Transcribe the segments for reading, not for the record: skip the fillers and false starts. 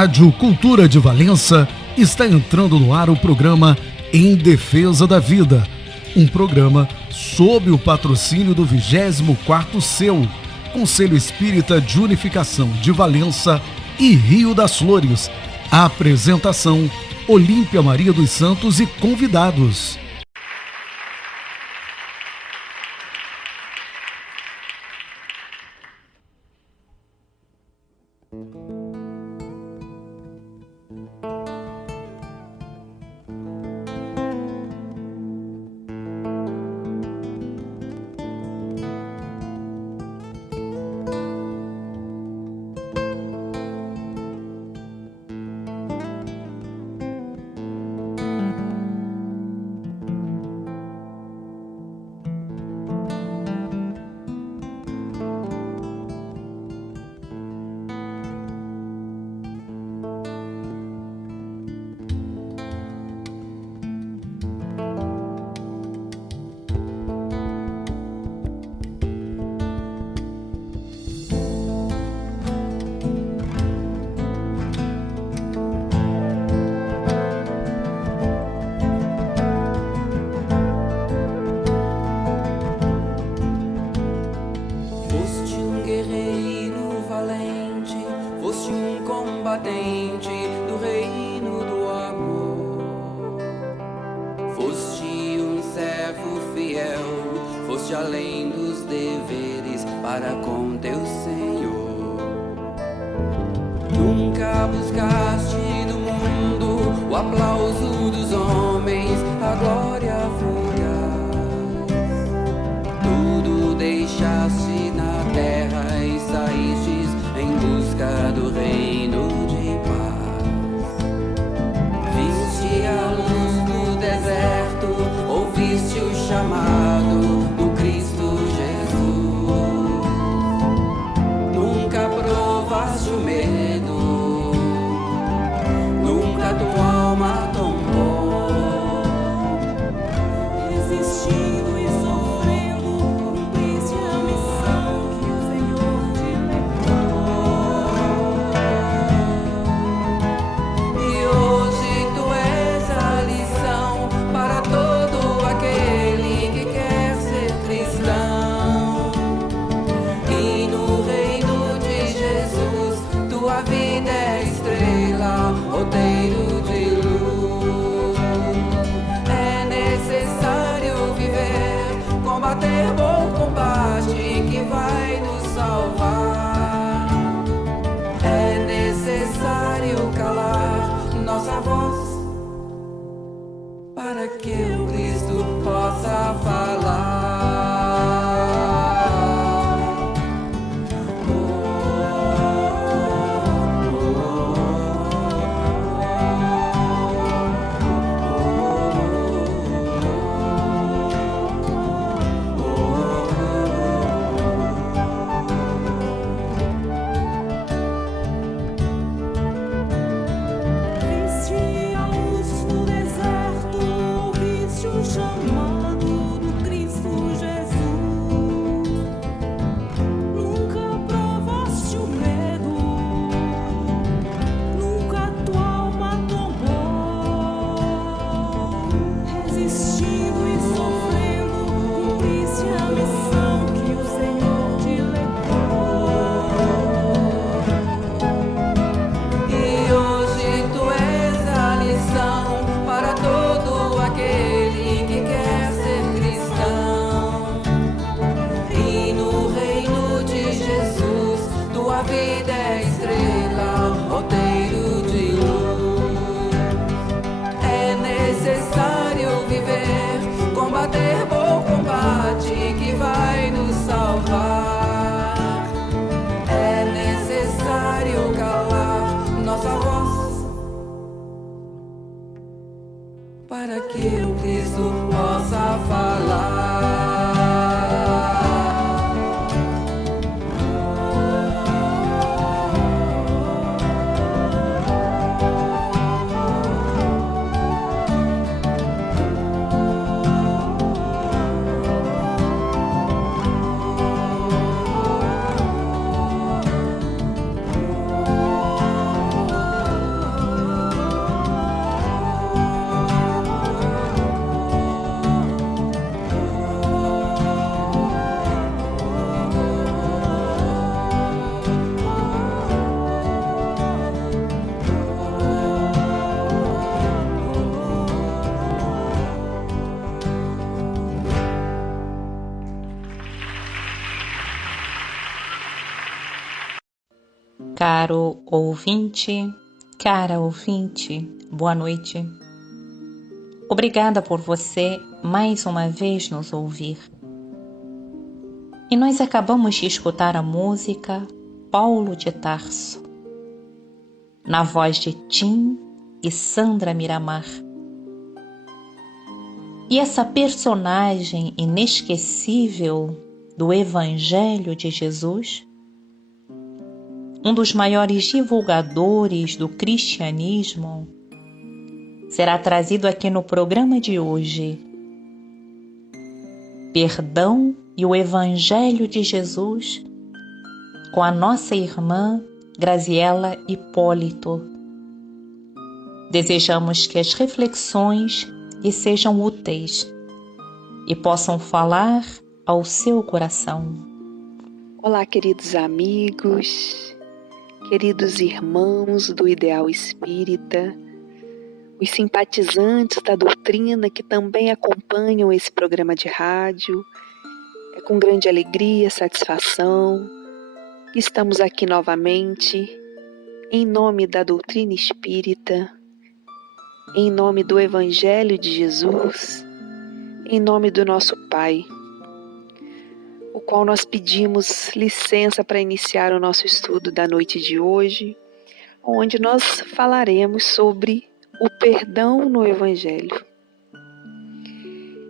Rádio Cultura de Valença está entrando no ar o programa Em Defesa da Vida, um programa sob o patrocínio do 24º CEU, Conselho Espírita de Unificação de Valença e Rio das Flores. A apresentação, Olímpia Maria dos Santos e convidados. Do reino do amor, foste um servo fiel, foste além dos deveres para com teu Senhor. Nunca buscaste no mundo o aplauso dos homens, a glória fugaz. Tudo deixaste na terra e saístes em busca do reino de paz. Viste a luz no deserto, ouviste o chamado do Cristo Jesus. Nunca provaste o medo, nunca tua alma tombou. Resistindo e sofrendo, cumpriste a missão que o Senhor te levou. E hoje tu és a lição para todo aquele que quer ser cristão. E no reino de Jesus tua vida é estrela, roteiro de luz. É necessário viver, combater bom combate que vai nos salvar. É necessário calar nossa voz para que o Cristo possa falar. Viste a luz no deserto, viste o chamado do Cristo Jesus. Nunca provaste o medo, nunca tua alma tombou. Resistindo e sofrendo, cumpriste a missão que o Senhor te levou. E hoje tu és a lição para todo aquele que quer ser cristão. E no reino de Jesus tua vida é estrela, roteiro de luz. É necessário viver, combater bom combate que vai nos salvar. É necessário calar nossa voz para que o Cristo possa falar. Caro ouvinte, cara ouvinte, boa noite. Obrigada por você mais uma vez nos ouvir. E nós acabamos de escutar a música Paulo de Tarso, na voz de Tim e Sandra Miramar. E essa personagem inesquecível do Evangelho de Jesus, um dos maiores divulgadores do cristianismo, será trazido aqui no programa de hoje. Perdão e o Evangelho de Jesus, com a nossa irmã Graziela Hipólito. Desejamos que as reflexões lhe sejam úteis e possam falar ao seu coração. Olá, queridos amigos, queridos irmãos do Ideal Espírita, os simpatizantes da doutrina que também acompanham esse programa de rádio. É com grande alegria e satisfação que estamos aqui novamente, em nome da doutrina espírita, em nome do Evangelho de Jesus, em nome do nosso Pai, o qual nós pedimos licença para iniciar o nosso estudo da noite de hoje, onde nós falaremos sobre o perdão no Evangelho.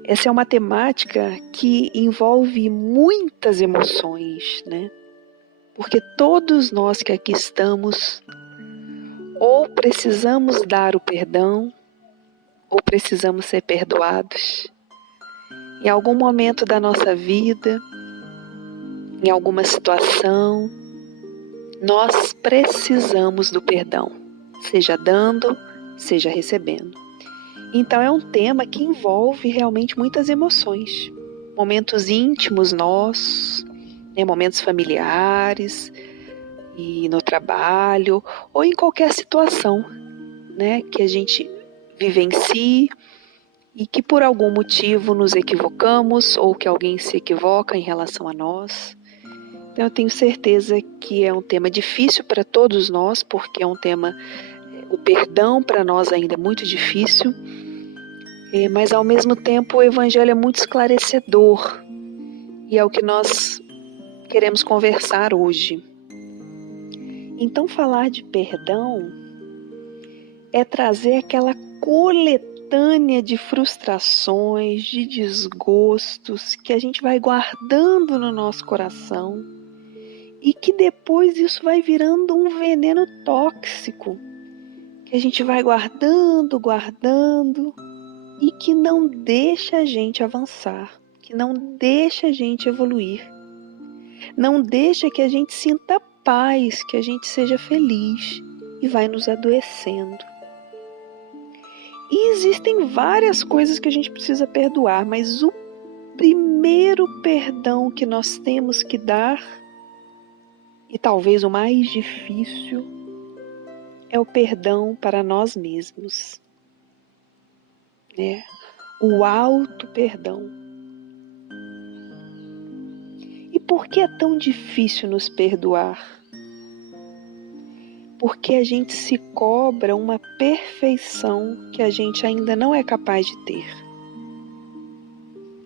Essa é uma temática que envolve muitas emoções, né? Porque todos nós que aqui estamos, ou precisamos dar o perdão, ou precisamos ser perdoados. Em algum momento da nossa vida, em alguma situação, nós precisamos do perdão, seja dando, seja recebendo. Então é um tema que envolve realmente muitas emoções, momentos íntimos nossos, né, momentos familiares, e no trabalho, ou em qualquer situação, né, que a gente vivencie e que por algum motivo nos equivocamos ou que alguém se equivoca em relação a nós. Então eu tenho certeza que é um tema difícil para todos nós, porque é um tema, o perdão para nós ainda é muito difícil, mas ao mesmo tempo o Evangelho é muito esclarecedor e é o que nós queremos conversar hoje. Então falar de perdão é trazer aquela coletânea de frustrações, de desgostos que a gente vai guardando no nosso coração e que depois isso vai virando um veneno tóxico que a gente vai guardando e que não deixa a gente avançar, que não deixa a gente evoluir, não deixa que a gente sinta paz, que a gente seja feliz e vai nos adoecendo. E existem várias coisas que a gente precisa perdoar, mas o primeiro perdão que nós temos que dar, e talvez o mais difícil, é o perdão para nós mesmos, né? O auto-perdão. E por que é tão difícil nos perdoar? Porque a gente se cobra uma perfeição que a gente ainda não é capaz de ter.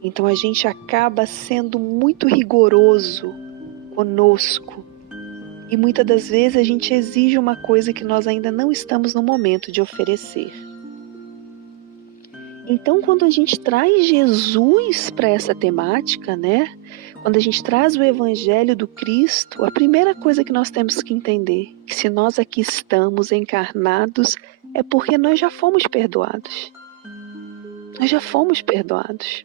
Então a gente acaba sendo muito rigoroso conosco. E muitas das vezes a gente exige uma coisa que nós ainda não estamos no momento de oferecer. Então quando a gente traz Jesus para essa temática, né? Quando a gente traz o Evangelho do Cristo, a primeira coisa que nós temos que entender, que se nós aqui estamos encarnados, é porque nós já fomos perdoados. Nós já fomos perdoados.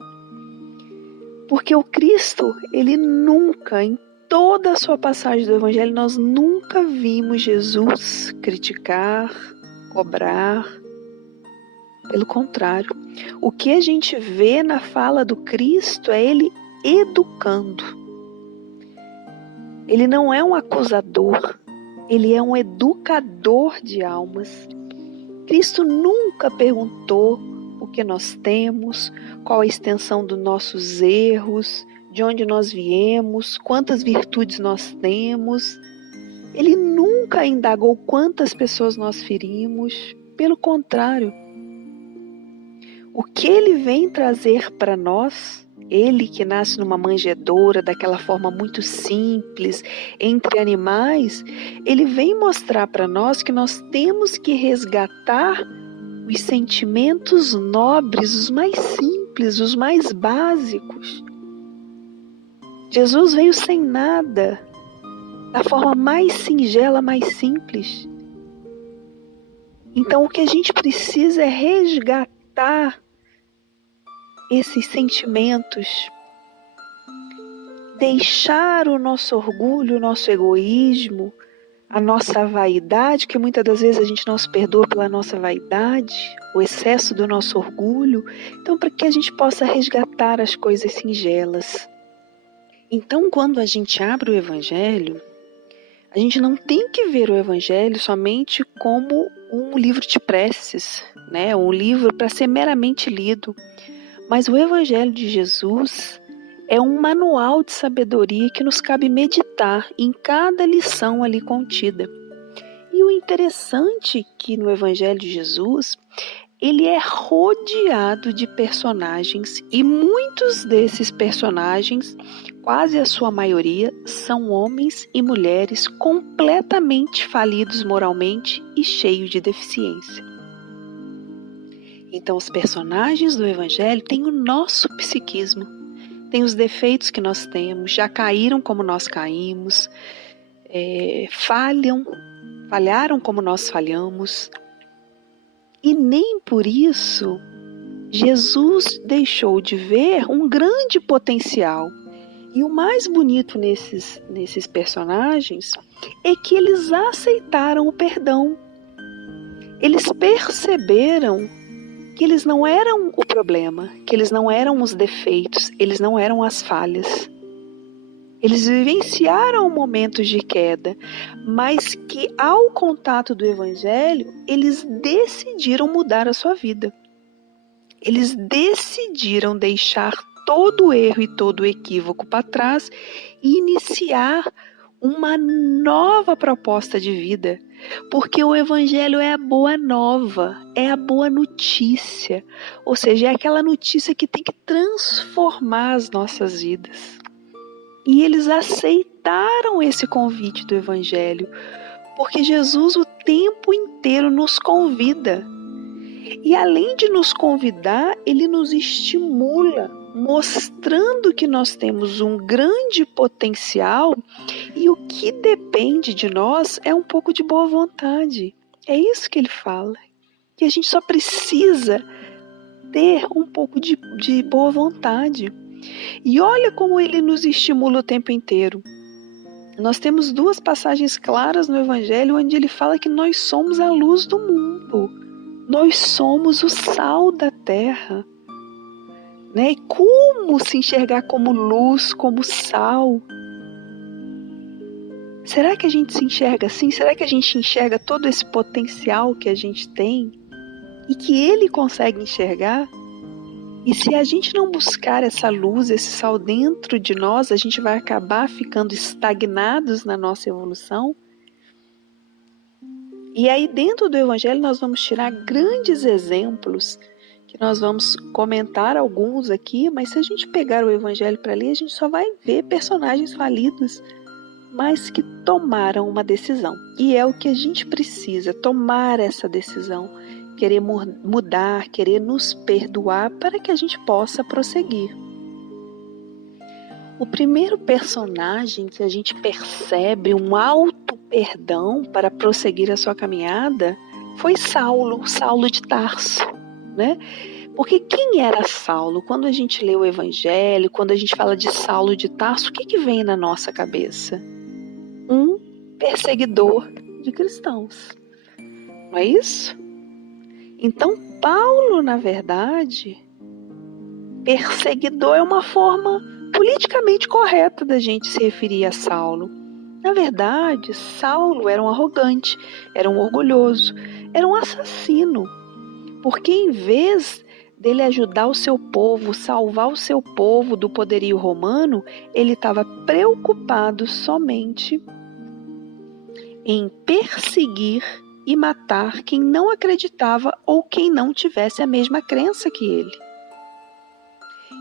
Porque o Cristo, ele nunca, em toda a sua passagem do Evangelho, nós nunca vimos Jesus criticar, cobrar. Pelo contrário, o que a gente vê na fala do Cristo é ele educando. Ele não é um acusador, ele é um educador de almas. Cristo nunca perguntou o que nós temos, qual a extensão dos nossos erros, de onde nós viemos, quantas virtudes nós temos. Ele nunca indagou quantas pessoas nós ferimos. Pelo contrário, o que ele vem trazer para nós, ele que nasce numa manjedoura, daquela forma muito simples, entre animais, ele vem mostrar para nós que nós temos que resgatar os sentimentos nobres, os mais simples, os mais básicos. Jesus veio sem nada, da forma mais singela, mais simples. Então o que a gente precisa é resgatar esses sentimentos, deixar o nosso orgulho, o nosso egoísmo, a nossa vaidade, que muitas das vezes a gente não se perdoa pela nossa vaidade, o excesso do nosso orgulho. Então, para que a gente possa resgatar as coisas singelas. Então, quando a gente abre o Evangelho, a gente não tem que ver o Evangelho somente como um livro de preces, né? Um livro para ser meramente lido. Mas o Evangelho de Jesus é um manual de sabedoria que nos cabe meditar em cada lição ali contida. E o interessante é que no Evangelho de Jesus, ele é rodeado de personagens e muitos desses personagens, quase a sua maioria, são homens e mulheres completamente falidos moralmente e cheios de deficiência. Então os personagens do Evangelho têm o nosso psiquismo, têm os defeitos que nós temos, já caíram como nós caímos, falharam como nós falhamos. E nem por isso Jesus deixou de ver um grande potencial. E o mais bonito nesses personagens é que eles aceitaram o perdão. Eles perceberam que eles não eram o problema, que eles não eram os defeitos, eles não eram as falhas. Eles vivenciaram momentos de queda, mas que ao contato do Evangelho, eles decidiram mudar a sua vida. Eles decidiram deixar todo o erro e todo o equívoco para trás e iniciar uma nova proposta de vida. Porque o Evangelho é a boa nova, é a boa notícia. Ou seja, é aquela notícia que tem que transformar as nossas vidas. E eles aceitaram esse convite do Evangelho, porque Jesus o tempo inteiro nos convida. E além de nos convidar, ele nos estimula, mostrando que nós temos um grande potencial e o que depende de nós é um pouco de boa vontade. É isso que ele fala, que a gente só precisa ter um pouco de boa vontade. E olha como ele nos estimula o tempo inteiro. Nós temos duas passagens claras no Evangelho onde ele fala que nós somos a luz do mundo. Nós somos o sal da terra. Né? E como se enxergar como luz, como sal? Será que a gente se enxerga assim? Será que a gente enxerga todo esse potencial que a gente tem e que ele consegue enxergar? E se a gente não buscar essa luz, esse sal dentro de nós, a gente vai acabar ficando estagnados na nossa evolução. E aí dentro do Evangelho nós vamos tirar grandes exemplos, que nós vamos comentar alguns aqui, mas se a gente pegar o Evangelho para ler, a gente só vai ver personagens falidos, mas que tomaram uma decisão. E é o que a gente precisa, tomar essa decisão. Querer mudar, querer nos perdoar para que a gente possa prosseguir. O primeiro personagem que a gente percebe um alto perdão para prosseguir a sua caminhada foi Saulo de Tarso, né? Porque quem era Saulo? Quando a gente lê o Evangelho, quando a gente fala de Saulo de Tarso, o que vem na nossa cabeça? Um perseguidor de cristãos. Não é isso? Então, Paulo, na verdade, perseguidor é uma forma politicamente correta da gente se referir a Saulo. Na verdade, Saulo era um arrogante, era um orgulhoso, era um assassino. Porque em vez dele ajudar o seu povo, salvar o seu povo do poderio romano, ele estava preocupado somente em perseguir e matar quem não acreditava ou quem não tivesse a mesma crença que ele.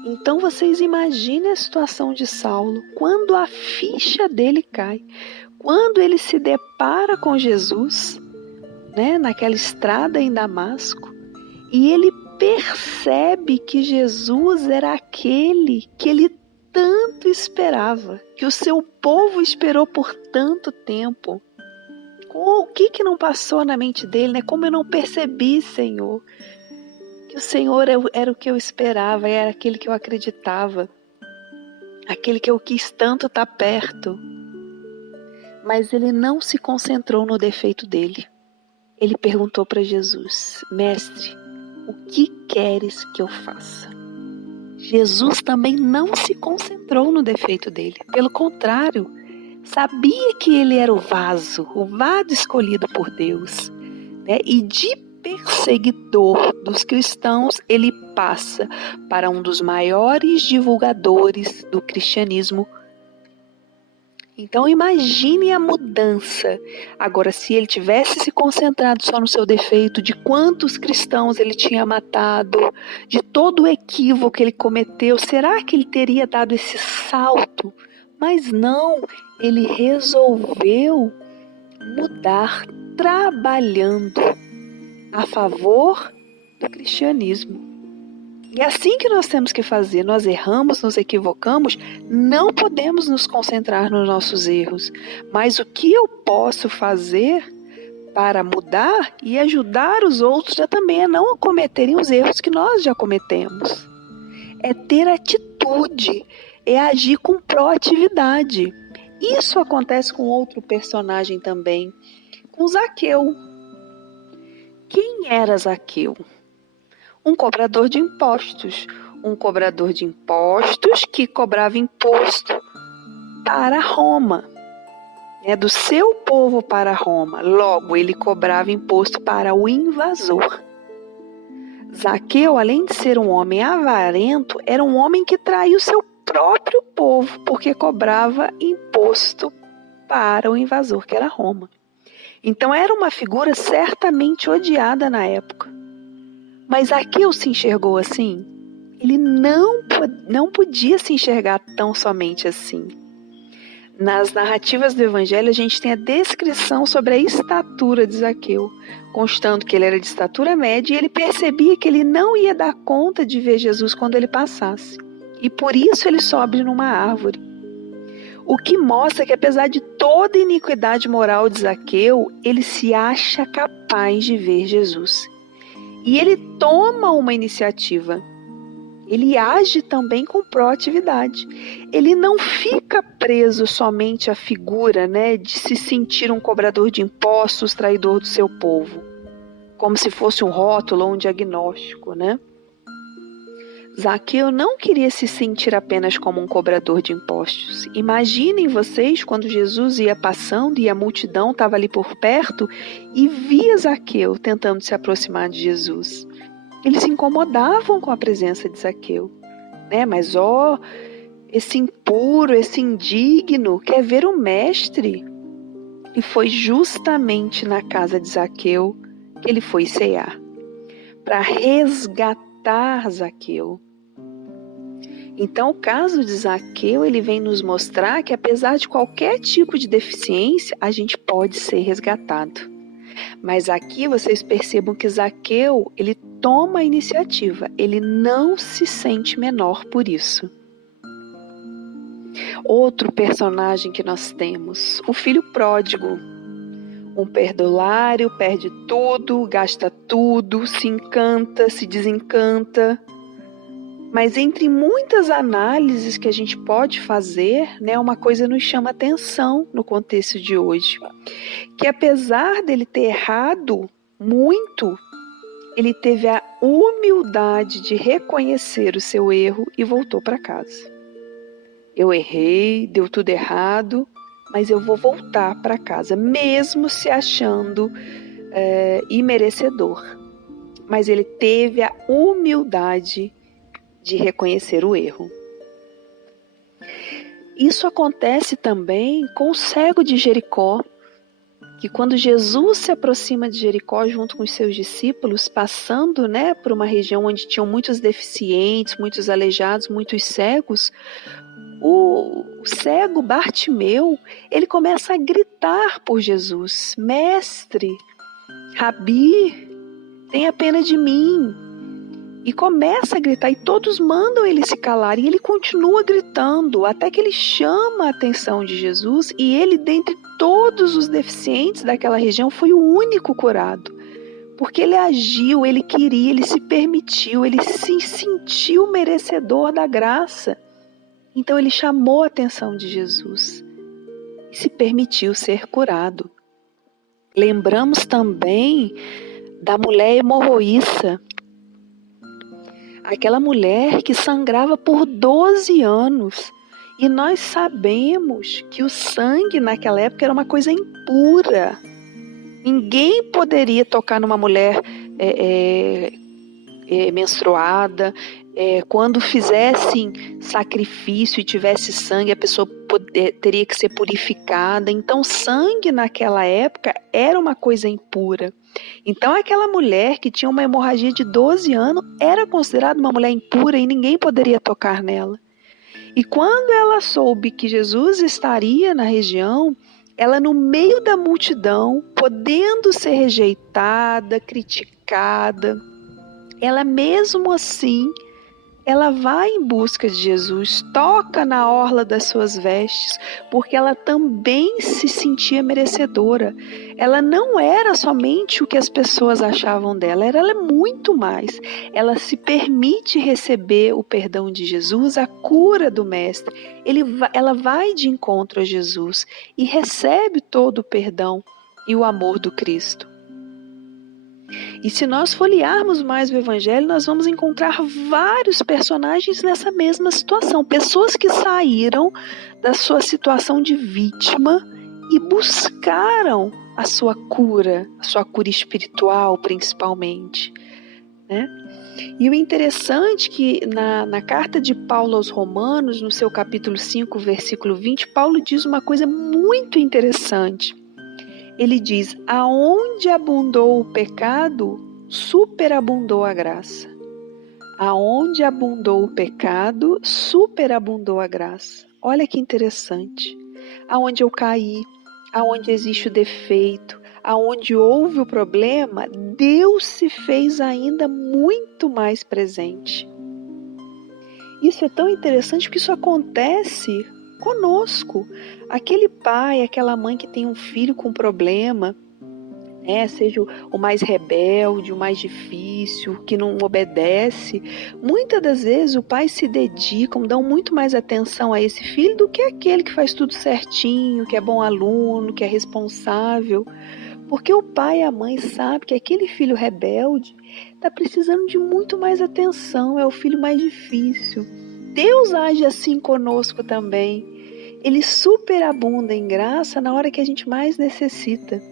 Então vocês imaginem a situação de Saulo quando a ficha dele cai, quando ele se depara com Jesus, né, naquela estrada em Damasco, e ele percebe que Jesus era aquele que ele tanto esperava, que o seu povo esperou por tanto tempo. O que não passou na mente dele, né? Como eu não percebi, Senhor, que o Senhor era o que eu esperava, era aquele que eu acreditava, aquele que eu quis tanto estar perto. Mas ele não se concentrou no defeito dele. Ele perguntou para Jesus: Mestre, o que queres que eu faça? Jesus também não se concentrou no defeito dele. Pelo contrário, sabia que ele era o vaso escolhido por Deus, né? E de perseguidor dos cristãos, ele passa para um dos maiores divulgadores do cristianismo. Então imagine a mudança. Agora, se ele tivesse se concentrado só no seu defeito, de quantos cristãos ele tinha matado, de todo o equívoco que ele cometeu, será que ele teria dado esse salto? Mas não, ele resolveu mudar trabalhando a favor do cristianismo. E é assim que nós temos que fazer. Nós erramos, nos equivocamos, não podemos nos concentrar nos nossos erros. Mas o que eu posso fazer para mudar e ajudar os outros também a não cometerem os erros que nós já cometemos? É ter atitude, é agir com proatividade. Isso acontece com outro personagem também, com Zaqueu. Quem era Zaqueu? Um cobrador de impostos. Um cobrador de impostos que cobrava imposto para Roma. Do seu povo para Roma. Logo, ele cobrava imposto para o invasor. Zaqueu, além de ser um homem avarento, era um homem que traía o seu próprio povo, porque cobrava imposto para o invasor, que era Roma. Então era uma figura certamente odiada na época. Mas Zaqueu se enxergou assim? Ele não podia se enxergar tão somente assim. Nas narrativas do Evangelho, a gente tem a descrição sobre a estatura de Zaqueu, constando que ele era de estatura média e ele percebia que ele não ia dar conta de ver Jesus quando ele passasse. E por isso ele sobe numa árvore. O que mostra que, apesar de toda a iniquidade moral de Zaqueu, ele se acha capaz de ver Jesus. E ele toma uma iniciativa. Ele age também com proatividade. Ele não fica preso somente à figura, de se sentir um cobrador de impostos, traidor do seu povo, como se fosse um rótulo ou um diagnóstico, Zaqueu não queria se sentir apenas como um cobrador de impostos. Imaginem vocês quando Jesus ia passando e a multidão estava ali por perto e via Zaqueu tentando se aproximar de Jesus. Eles se incomodavam com a presença de Zaqueu. Mas esse impuro, esse indigno quer ver o mestre. E foi justamente na casa de Zaqueu que ele foi cear, para resgatar Zaqueu. Então, o caso de Zaqueu, ele vem nos mostrar que, apesar de qualquer tipo de deficiência, a gente pode ser resgatado. Mas aqui vocês percebam que Zaqueu, ele toma a iniciativa, ele não se sente menor por isso. Outro personagem que nós temos, o filho pródigo. Um perdulário, perde tudo, gasta tudo, se encanta, se desencanta. Mas entre muitas análises que a gente pode fazer, uma coisa nos chama atenção no contexto de hoje. Que apesar dele ter errado muito, ele teve a humildade de reconhecer o seu erro e voltou para casa. Eu errei, deu tudo errado, mas eu vou voltar para casa, mesmo se achando imerecedor. Mas ele teve a humildade de reconhecer o erro. Isso acontece também com o cego de Jericó. que quando Jesus se aproxima de Jericó junto com os seus discípulos, passando, por uma região onde tinham muitos deficientes, muitos aleijados, muitos cegos, o cego Bartimeu, ele começa a gritar por Jesus: Mestre, Rabi, tenha pena de mim. E começa a gritar, e todos mandam ele se calar, e ele continua gritando, até que ele chama a atenção de Jesus, e ele, dentre todos os deficientes daquela região, foi o único curado. Porque ele agiu, ele queria, ele se permitiu, ele se sentiu merecedor da graça. Então ele chamou a atenção de Jesus e se permitiu ser curado. Lembramos também da mulher hemorroíça, aquela mulher que sangrava por 12 anos. E nós sabemos que o sangue naquela época era uma coisa impura. Ninguém poderia tocar numa mulher menstruada. Quando fizessem sacrifício e tivesse sangue, a pessoa teria que ser purificada. Então, sangue naquela época era uma coisa impura. Então, aquela mulher que tinha uma hemorragia de 12 anos era considerada uma mulher impura e ninguém poderia tocar nela. E quando ela soube que Jesus estaria na região, ela, no meio da multidão, podendo ser rejeitada, criticada, ela mesmo assim, ela vai em busca de Jesus, toca na orla das suas vestes, porque ela também se sentia merecedora. Ela não era somente o que as pessoas achavam dela, ela é muito mais. Ela se permite receber o perdão de Jesus, a cura do Mestre. Ela vai de encontro a Jesus e recebe todo o perdão e o amor do Cristo. E se nós folhearmos mais o Evangelho, nós vamos encontrar vários personagens nessa mesma situação. Pessoas que saíram da sua situação de vítima e buscaram a sua cura espiritual principalmente, E o interessante é que na carta de Paulo aos Romanos, no seu capítulo 5, versículo 20, Paulo diz uma coisa muito interessante. Ele diz: aonde abundou o pecado, superabundou a graça. Aonde abundou o pecado, superabundou a graça. Olha que interessante. Aonde eu caí, aonde existe o defeito, aonde houve o problema, Deus se fez ainda muito mais presente. Isso é tão interessante porque isso acontece conosco. Aquele pai, aquela mãe que tem um filho com problema, seja o mais rebelde, o mais difícil, que não obedece, muitas das vezes o pai se dedica, dão muito mais atenção a esse filho do que aquele que faz tudo certinho, que é bom aluno, que é responsável, porque o pai e a mãe sabem que aquele filho rebelde está precisando de muito mais atenção, é o filho mais difícil. Deus age assim conosco também. Ele superabunda em graça na hora que a gente mais necessita,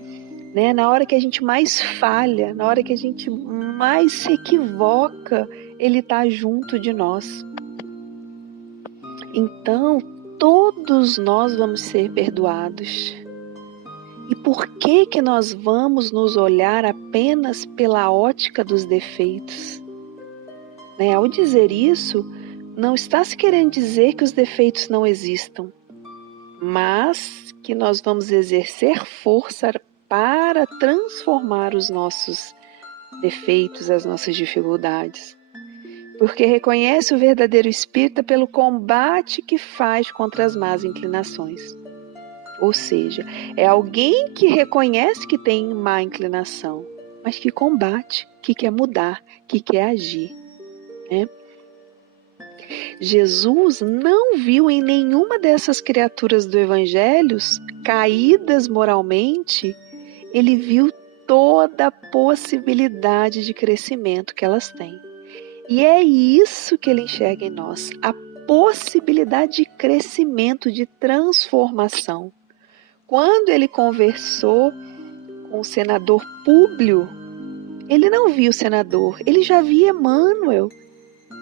na hora que a gente mais falha, na hora que a gente mais se equivoca, Ele está junto de nós. Então, todos nós vamos ser perdoados. E por que nós vamos nos olhar apenas pela ótica dos defeitos? Ao dizer isso, não está se querendo dizer que os defeitos não existam, mas que nós vamos exercer força para transformar os nossos defeitos, as nossas dificuldades. Porque reconhece o verdadeiro espírita pelo combate que faz contra as más inclinações. Ou seja, é alguém que reconhece que tem má inclinação, mas que combate, que quer mudar, que quer agir. Jesus não viu em nenhuma dessas criaturas do Evangelho caídas moralmente, ele viu toda a possibilidade de crescimento que elas têm. E é isso que ele enxerga em nós, a possibilidade de crescimento, de transformação. Quando ele conversou com o senador Públio, ele não viu o senador, ele já via Emmanuel.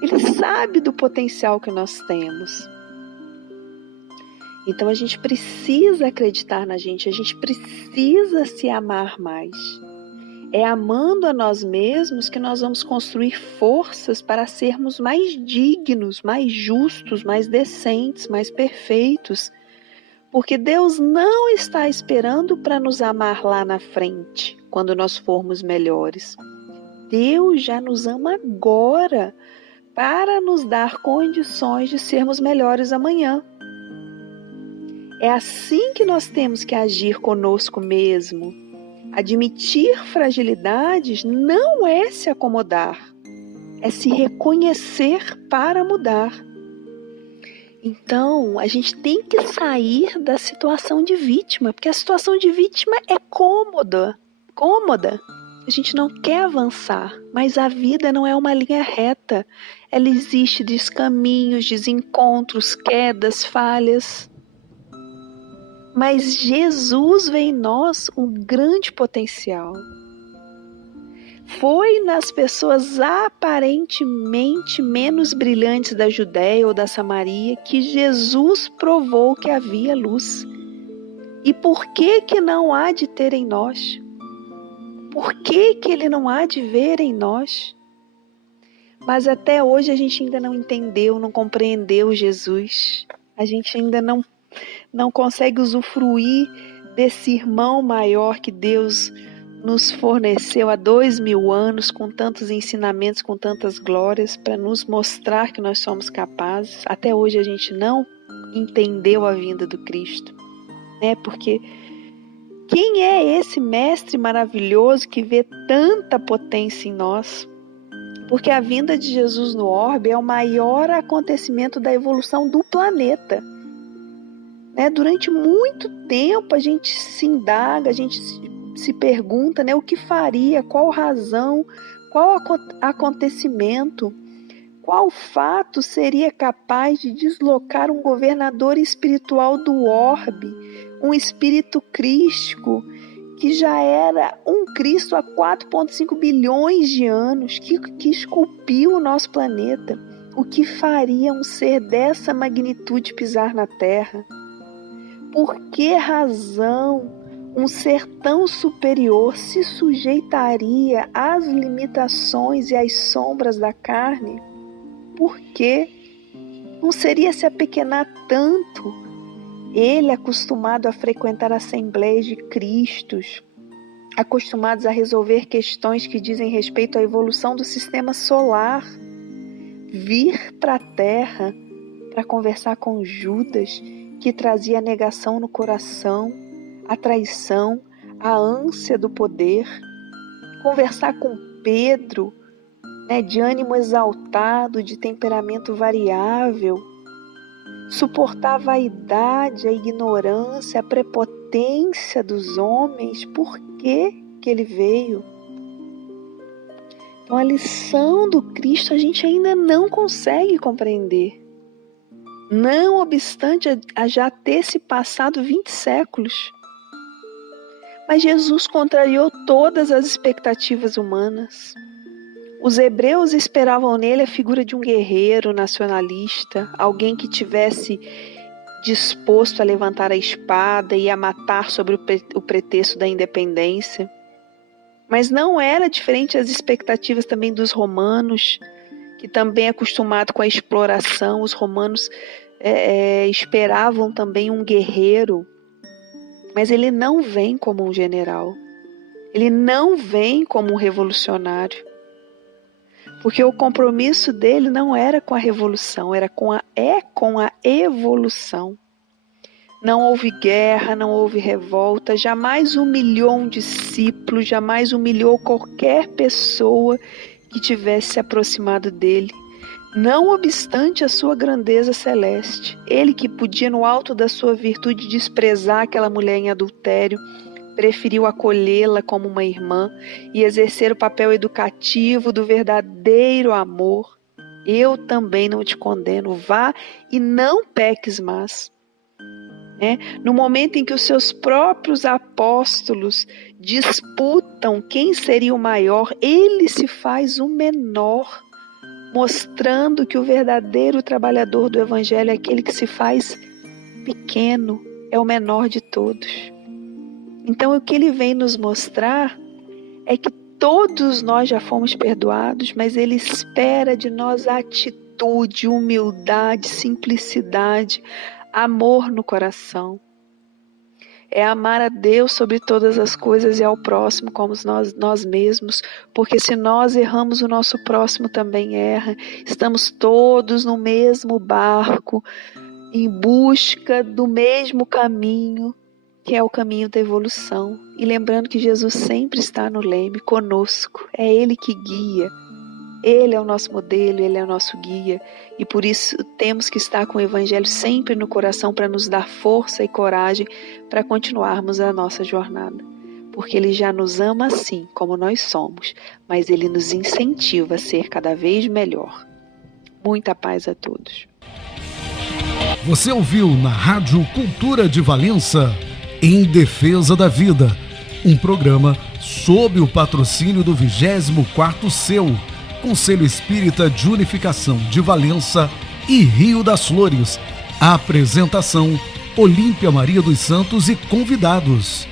Ele sabe do potencial que nós temos. Então a gente precisa acreditar na gente, a gente precisa se amar mais. É amando a nós mesmos que nós vamos construir forças para sermos mais dignos, mais justos, mais decentes, mais perfeitos. Porque Deus não está esperando para nos amar lá na frente, quando nós formos melhores. Deus já nos ama agora, para nos dar condições de sermos melhores amanhã. É assim que nós temos que agir conosco mesmo. Admitir fragilidades não é se acomodar, é se reconhecer para mudar. Então, a gente tem que sair da situação de vítima, porque a situação de vítima é cômoda. A gente não quer avançar, mas a vida não é uma linha reta. Ela existe descaminhos, desencontros, quedas, falhas. Mas Jesus vê em nós um grande potencial. Foi nas pessoas aparentemente menos brilhantes da Judéia ou da Samaria que Jesus provou que havia luz. E por que não há de ter em nós? Por que Ele não há de ver em nós? Mas até hoje a gente ainda não entendeu, não compreendeu Jesus. A gente ainda não consegue usufruir desse irmão maior que Deus nos forneceu há 2000 anos, com tantos ensinamentos, com tantas glórias, para nos mostrar que nós somos capazes. Até hoje a gente não entendeu a vinda do Cristo, né? Porque quem é esse mestre maravilhoso que vê tanta potência em nós? Porque a vinda de Jesus no orbe é o maior acontecimento da evolução do planeta. Durante muito tempo a gente se indaga, a gente se pergunta, o que faria, qual razão, qual acontecimento, qual fato seria capaz de deslocar um governador espiritual do orbe, um espírito crístico, que já era um Cristo há 4,5 bilhões de anos, que esculpiu o nosso planeta. O que faria um ser dessa magnitude pisar na Terra? Por que razão um ser tão superior se sujeitaria às limitações e às sombras da carne? Por quê? Não seria se apequenar tanto? Ele, acostumado a frequentar assembleias de Cristos, acostumados a resolver questões que dizem respeito à evolução do sistema solar, vir para a Terra para conversar com Judas, que trazia a negação no coração, a traição, a ânsia do poder, conversar com Pedro, de ânimo exaltado, de temperamento variável, suportar a vaidade, a ignorância, a prepotência dos homens. Por que ele veio? Então, a lição do Cristo a gente ainda não consegue compreender. Não obstante a já ter se passado 20 séculos. Mas Jesus contrariou todas as expectativas humanas. Os hebreus esperavam nele a figura de um guerreiro nacionalista, alguém que tivesse disposto a levantar a espada e a matar sobre o pretexto da independência. Mas não era diferente as expectativas também dos romanos, que também acostumados com a exploração, os romanos esperavam também um guerreiro, mas ele não vem como um general, ele não vem como um revolucionário, porque o compromisso dele não era com a revolução, é com a evolução. Não houve guerra, não houve revolta, jamais humilhou um discípulo, jamais humilhou qualquer pessoa que tivesse se aproximado dele. Não obstante a sua grandeza celeste, ele que podia no alto da sua virtude desprezar aquela mulher em adultério, preferiu acolhê-la como uma irmã e exercer o papel educativo do verdadeiro amor. Eu também não te condeno, vá e não peques mais. No momento em que os seus próprios apóstolos disputam quem seria o maior, ele se faz o menor, mostrando que o verdadeiro trabalhador do Evangelho é aquele que se faz pequeno é o menor de todos. Então, o que ele vem nos mostrar é que todos nós já fomos perdoados, mas ele espera de nós atitude, humildade, simplicidade, amor no coração. É amar a Deus sobre todas as coisas e ao próximo como nós mesmos, porque se nós erramos, o nosso próximo também erra. Estamos todos no mesmo barco, em busca do mesmo caminho, que é o caminho da evolução. E lembrando que Jesus sempre está no leme, conosco. É Ele que guia. Ele é o nosso modelo, Ele é o nosso guia. E por isso temos que estar com o Evangelho sempre no coração para nos dar força e coragem para continuarmos a nossa jornada. Porque Ele já nos ama assim, como nós somos, mas Ele nos incentiva a ser cada vez melhor. Muita paz a todos. Você ouviu na Rádio Cultura de Valença, Em Defesa da Vida, um programa sob o patrocínio do 24º CEU, Conselho Espírita de Unificação de Valença e Rio das Flores. A apresentação, Olímpia Maria dos Santos e convidados.